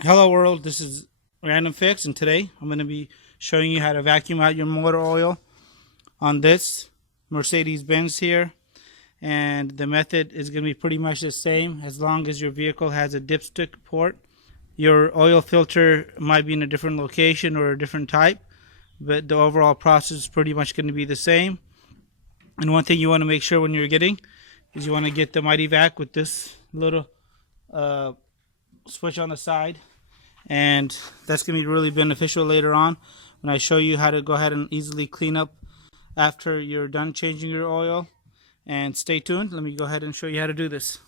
Hello world, this is Random Fix, and today I'm going to be showing you how to vacuum out your motor oil on this Mercedes-Benz here. And the method is going to be pretty much the same as long as your vehicle has a dipstick port. Your oil filter might be in a different location or a different type, but the overall process is pretty much going to be the same. And one thing you want to make sure when you're getting is you want to get the Mighty Vac with this little switch on the side, and that's going to be really beneficial later on when I show you how to go ahead and easily clean up after you're done changing your oil. And stay tuned, let me go ahead and show you how to do this.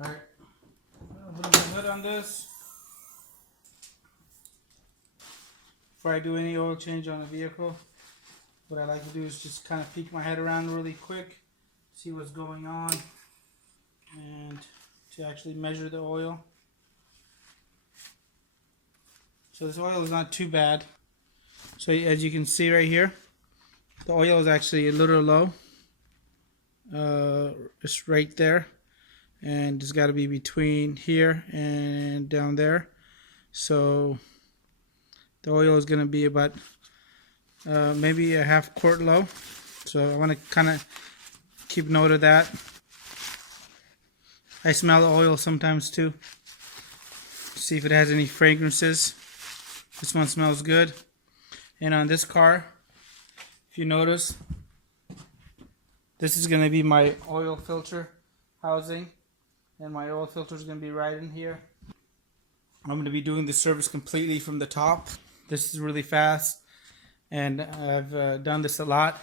Alright, a little bit on this. Before I do any oil change on the vehicle, what I like to do is just kind of peek my head around really quick, see what's going on, and to actually measure the oil. So this oil is not too bad. So as you can see right here, the oil is actually a little low. It's right there, and it's got to be between here and down there. So the oil is going to be about maybe a half quart low. So I want to kind of keep note of that. I smell the oil sometimes too. See if it has any fragrances. This one smells good. And on this car, if you notice, this is going to be my oil filter housing, and my oil filter is going to be right in here. I'm going to be doing the service completely from the top. This is really fast, and I've done this a lot.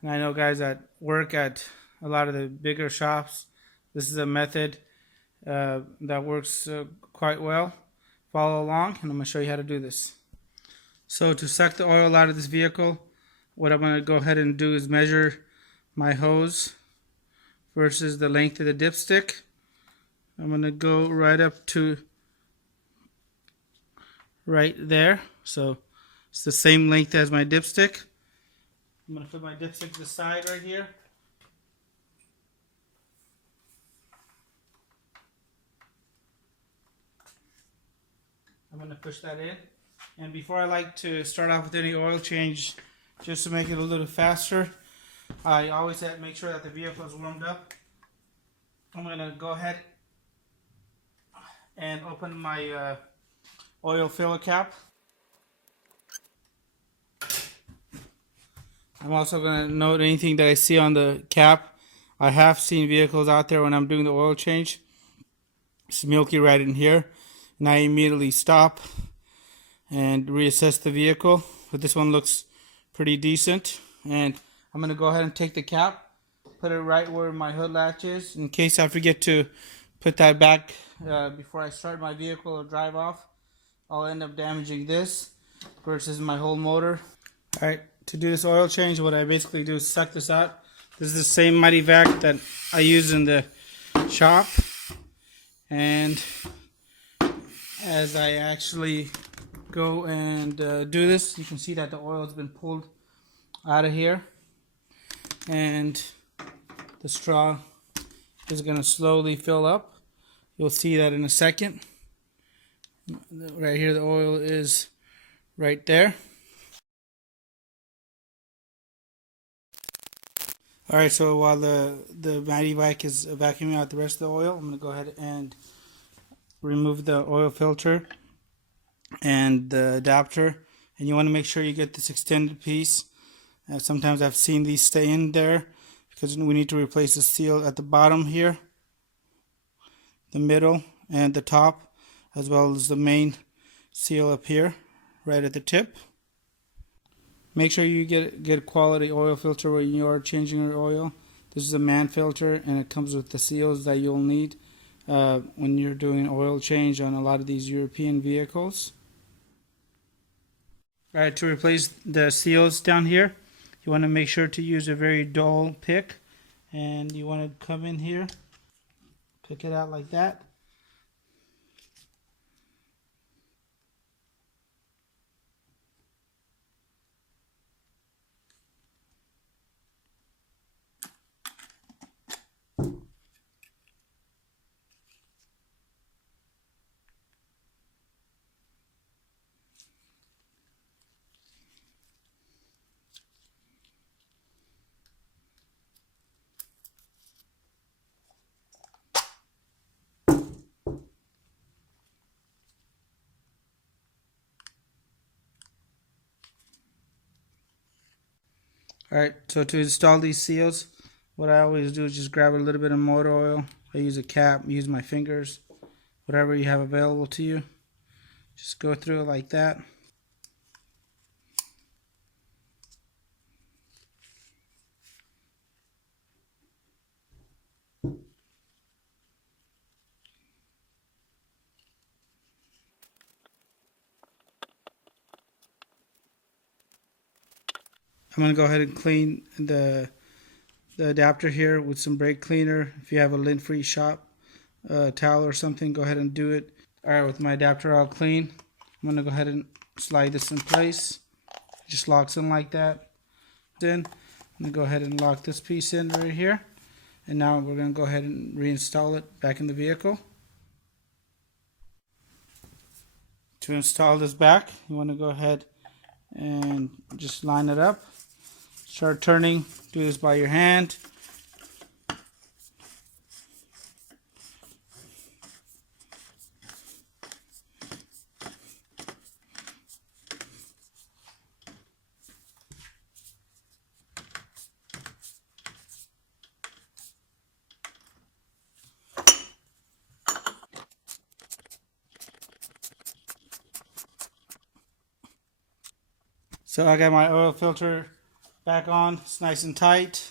And I know guys that work at a lot of the bigger shops, this is a method that works quite well. Follow along, and I'm going to show you how to do this. So to suck the oil out of this vehicle, what I'm going to go ahead and do is measure my hose versus the length of the dipstick. I'm going to go right up to right there. So it's the same length as my dipstick. I'm going to put my dipstick to the side right here. I'm going to push that in. And before I like to start off with any oil change, just to make it a little faster, I always have to make sure that the vehicle is warmed up. I'm going to go ahead and open my oil filler cap. I'm also going to note anything that I see on the cap. I have seen vehicles out there when I'm doing the oil change. It's milky right in here, and I immediately stop and reassess the vehicle, but this one looks pretty decent. And I'm going to go ahead and take the cap, put it right where my hood latch is, in case I forget to put that back before I start my vehicle or drive off. I'll end up damaging this versus my whole motor. Alright, to do this oil change, what I basically do is suck this out. This is the same Mighty Vac that I use in the shop, and as I actually go and do this, you can see that the oil has been pulled out of here, and the straw is going to slowly fill up. You'll see that in a second. Right here, the oil is right there. Alright, so while the Mighty Vac is vacuuming out the rest of the oil, I'm going to go ahead and remove the oil filter and the adapter. And you want to make sure you get this extended piece. Sometimes I've seen these stay in there because we need to replace the seal at the bottom here, the middle, and the top, as well as the main seal up here right at the tip. Make sure you get a quality oil filter when you are changing your oil. This is a man filter, and it comes with the seals that you'll need when you're doing an oil change on a lot of these European vehicles. Alright, to replace the seals down here, you want to make sure to use a very dull pick, and you want to come in here, pick it out like that. Alright, so to install these seals, what I always do is just grab a little bit of motor oil. I use a cap, use my fingers, whatever you have available to you. Just go through it like that. I'm going to go ahead and clean the adapter here with some brake cleaner. If you have a lint-free shop towel or something, go ahead and do it. Alright, with my adapter all clean, I'm going to go ahead and slide this in place. It just locks in like that. Then I'm going to go ahead and lock this piece in right here. And now we're going to go ahead and reinstall it back in the vehicle. To install this back, you want to go ahead and just line it up. Start turning. Do this by your hand. So I got my oil filter back on. It's nice and tight.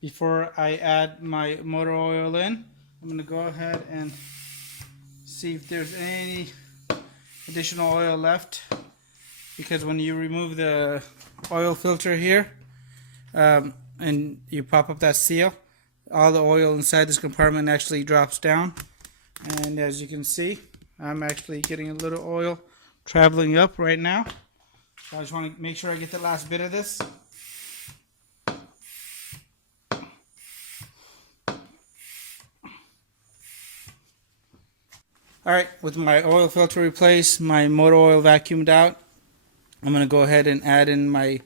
Before I add my motor oil in, I'm going to go ahead and see if there's any additional oil left, because when you remove the oil filter here and you pop up that seal, all the oil inside this compartment actually drops down, and as you can see, I'm actually getting a little oil traveling up right now. So I just want to make sure I get the last bit of this. Alright, with my oil filter replaced, my motor oil vacuumed out, I'm going to go ahead and add in my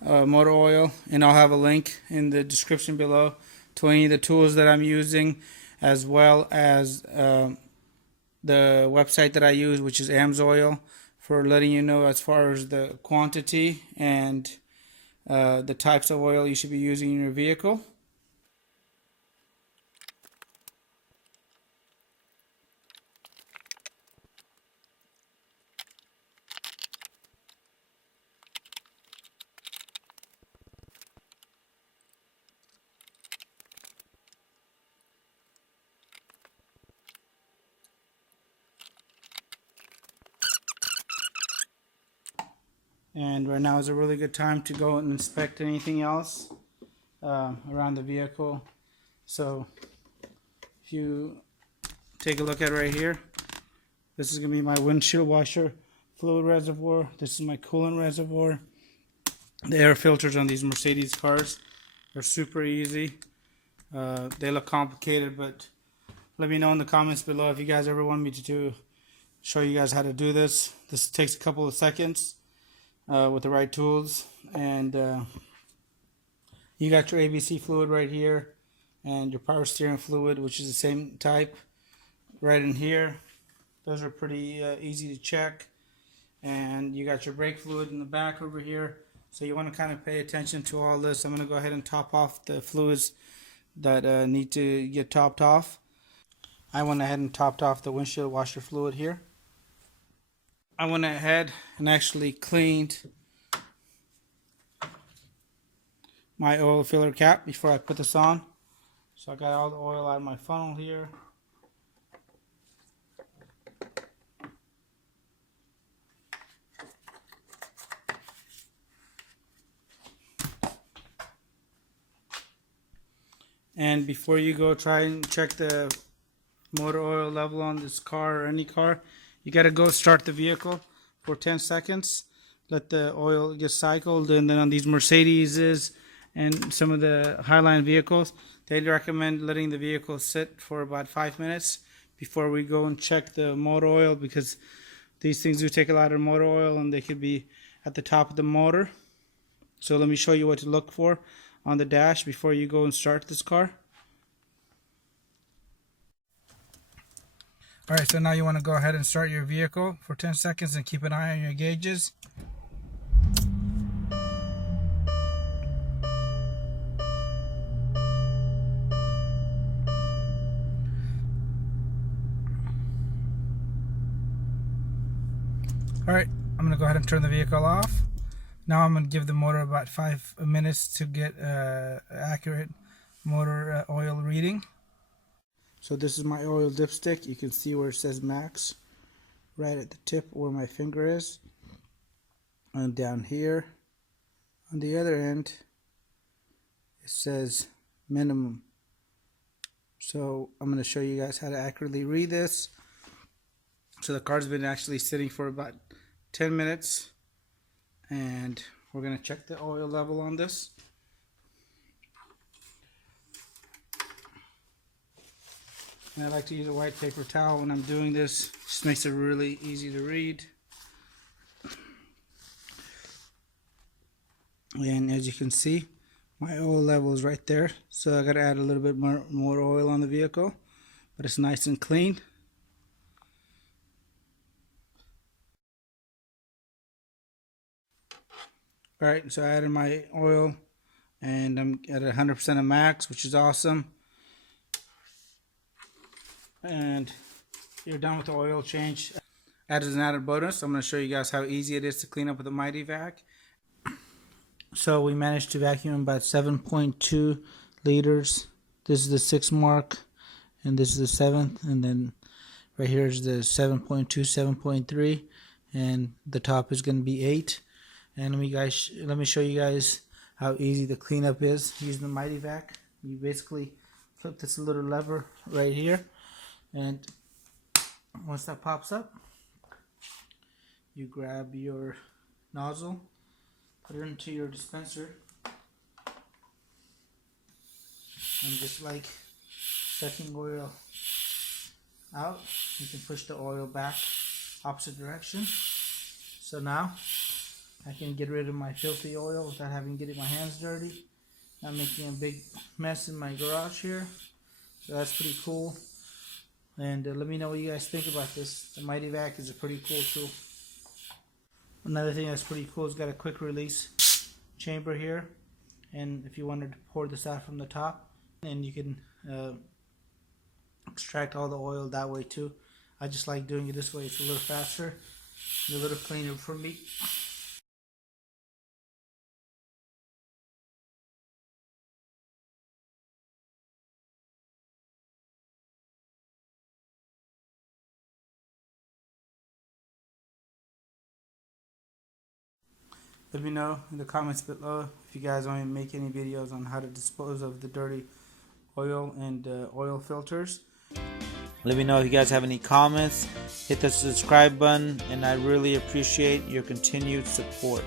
motor oil, and I'll have a link in the description below to any of the tools that I'm using, as well as the website that I use, which is AMSOIL, for letting you know as far as the quantity and the types of oil you should be using in your vehicle. And right now is a really good time to go and inspect anything else around the vehicle. So if you take a look at right here, this is going to be my windshield washer fluid reservoir. This is my coolant reservoir. The air filters on these Mercedes cars are super easy. They look complicated, but let me know in the comments below if you guys ever want me to show you guys how to do this. This takes a couple of seconds. With the right tools, and you got your ABC fluid right here, and your power steering fluid, which is the same type, right in here. Those are pretty easy to check. And you got your brake fluid in the back over here, so you want to kind of pay attention to all this. I'm going to go ahead and top off the fluids that need to get topped off. I went ahead and topped off the windshield washer fluid here. I went ahead and actually cleaned my oil filler cap before I put this on. So I got all the oil out of my funnel here. And before you go try and check the motor oil level on this car or any car, you got to go start the vehicle for 10 seconds. Let the oil get cycled. And then on these Mercedes and some of the Highline vehicles, they recommend letting the vehicle sit for about 5 minutes before we go and check the motor oil, because these things do take a lot of motor oil and they could be at the top of the motor. So let me show you what to look for on the dash before you go and start this car. Alright, so now you want to go ahead and start your vehicle for 10 seconds and keep an eye on your gauges. Alright, I'm going to go ahead and turn the vehicle off. Now I'm going to give the motor about 5 minutes to get accurate motor oil reading. So this is my oil dipstick. You can see where it says max right at the tip where my finger is. And down here on the other end it says minimum. So I'm going to show you guys how to accurately read this. So the car's been actually sitting for about 10 minutes and we're going to check the oil level on this. And I like to use a white paper towel when I'm doing this. Just makes it really easy to read. And as you can see, my oil level is right there. So I got to add a little bit more oil on the vehicle, but it's nice and clean. Alright, so I added my oil and I'm at 100% of max, which is awesome. And you're done with the oil change. As an added bonus, I'm going to show you guys how easy it is to clean up with a Mighty Vac. So we managed to vacuum about 7.2 liters. This is the 6th mark, and this is the 7th, and then right here is the 7.2, 7.3, and the top is going to be 8. And let me show you guys how easy the cleanup is using the Mighty Vac. You basically flip this little lever right here, and once that pops up, you grab your nozzle, put it into your dispenser, and just like sucking oil out, you can push the oil back opposite direction. So now I can get rid of my filthy oil without having to get my hands dirty. Not making a big mess in my garage here. So that's pretty cool. And let me know what you guys think about this. The Mighty Vac is a pretty cool tool. Another thing that's pretty cool is got a quick release chamber here. And if you wanted to pour this out from the top, and you can extract all the oil that way too. I just like doing it this way. It's a little faster and a little cleaner for me. Let me know in the comments below if you guys want me to make any videos on how to dispose of the dirty oil and oil filters. Let me know if you guys have any comments. Hit the subscribe button, and I really appreciate your continued support.